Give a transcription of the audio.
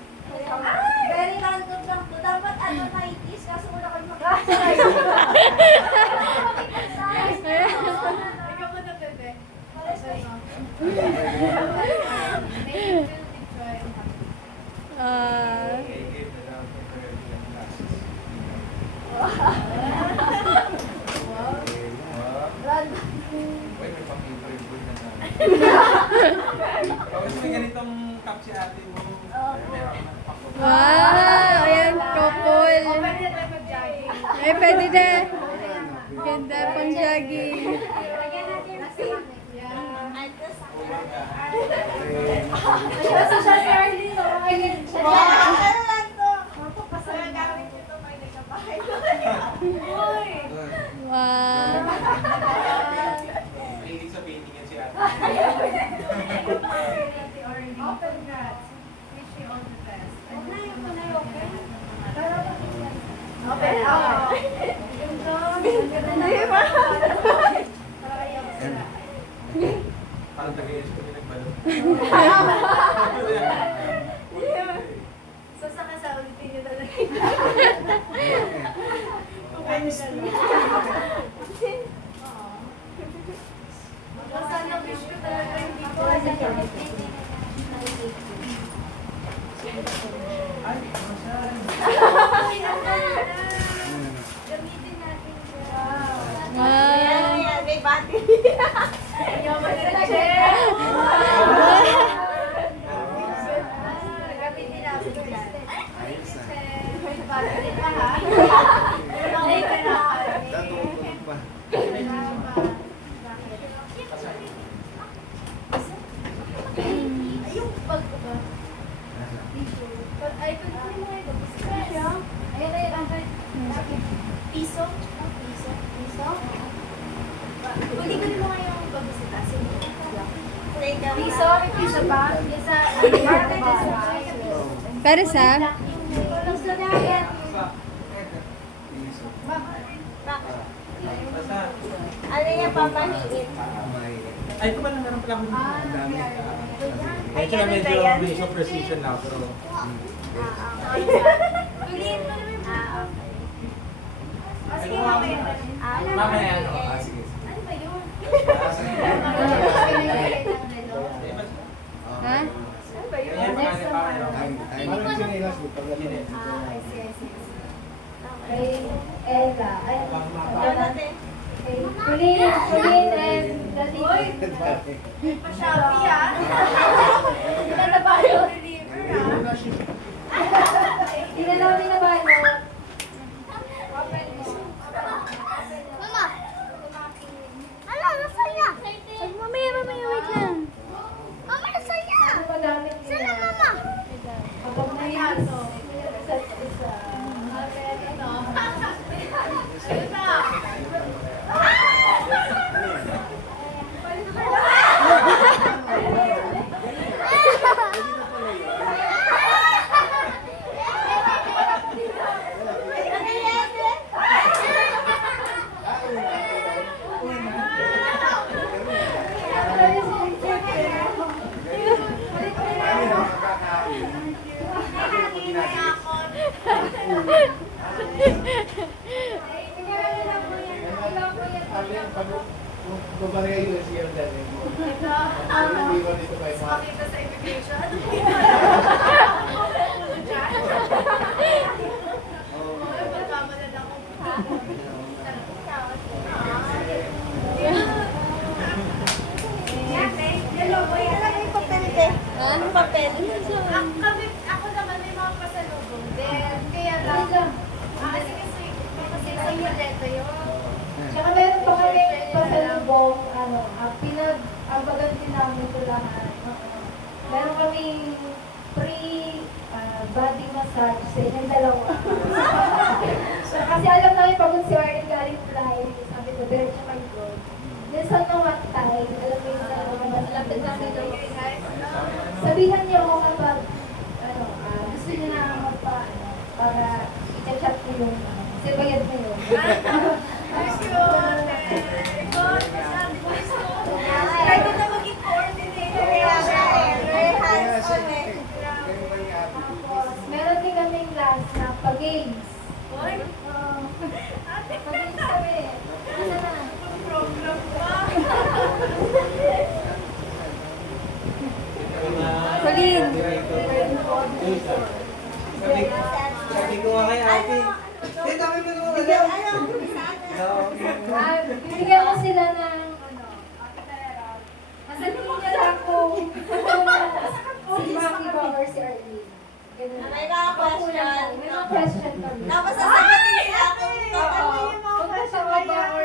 Very random lang po. Dapat ano 90s, kaso wala kayo makakasay. Ikaw mo na, bebe. Tapos may ganitong cup si ate mo. Wow! Ayan, couple. Eh, pwede na. Ganda pang jogging. Kasi siya si Arlene, no? Ano lang to? Gamit ito pag nagkabahay. Uy! Wow! Mahilig sa painting yan si ate. Congrats. Wish you all the best. Open? Open? Hindi ba? Parang tagayas ko din nagbalot. So, saka sa ulitin nyo talaga. Open nyo talaga. Sana wish ko talaga hindi ko. Gamitin natin siya. Wow! May battery. Ayaw mo na chair. Gamitin natin siya. May battery pa ha. Ay, yung bag ko ba? Ay, pwede mo nga ito. Ayun, ayun. Piso? Piso? Piso? Pwede ko mo nga yung babasita. Piso? May piso pa? Yung sa market is Pero sa? piso na yan. Basta, Ano yung papahiin? ay ito ba lang meron pala akong dami. Ay, Medyo ganun ba medyo yan? may shop precision na pero Tuliin mo naman. Ay, Sige, kung mamaya. mamaya ano. Sige. Ano ba yun? Ha? Ano ba yun? Ayan, pangalan pa kayo. Parang sinilas mo pag Yun eh. I see. Kay Elga. Ay, Jonathan. Kulin and Daddy. Uy! Pa-Shopee ah! Ilan na ba yung deliver ah? Ilan na rin na ba yun? Mama! Ala, nasaya! Mamaya, wait lang. Mama, nasaya! Ano ba gamit nila? Sana, mama! Kapag nahiyan, no? Isa't isa. Okay, ito. Ano na? Babarya yun siya yung dali. Ito, Hindi ko dito kayo mga. makita sa immigration. Pagkamalad ako. Ano papel? Ako naman may mga pasalubong din. Kaya lang, kasi sa proyekto yun. Tsaka meron pa kami pasalubong, pinag-abagan din namin ito lahat. Meron kaming free body massage sa inyong dalawa. So, kasi alam namin pagod si Warren galing flight. Sabi ko, diretso kayo doon. Then sa Namatay, alam mo yung sa lapit namin doon. sabihan niyo ako kapag gusto niyo na para i-chat ko yung kasi bayad na yun. Ayos yun. God, masabi ko gusto. Try ko na maging coordinator. Kaya Hands siya, on eh. ganun lang yung ate. Tapos, meron din kaming class na pag-games. Hoy, Pag-games kami. Ano na? program pa. Colleen. Sabi ko nga kay ate. Eh, dami mo naman.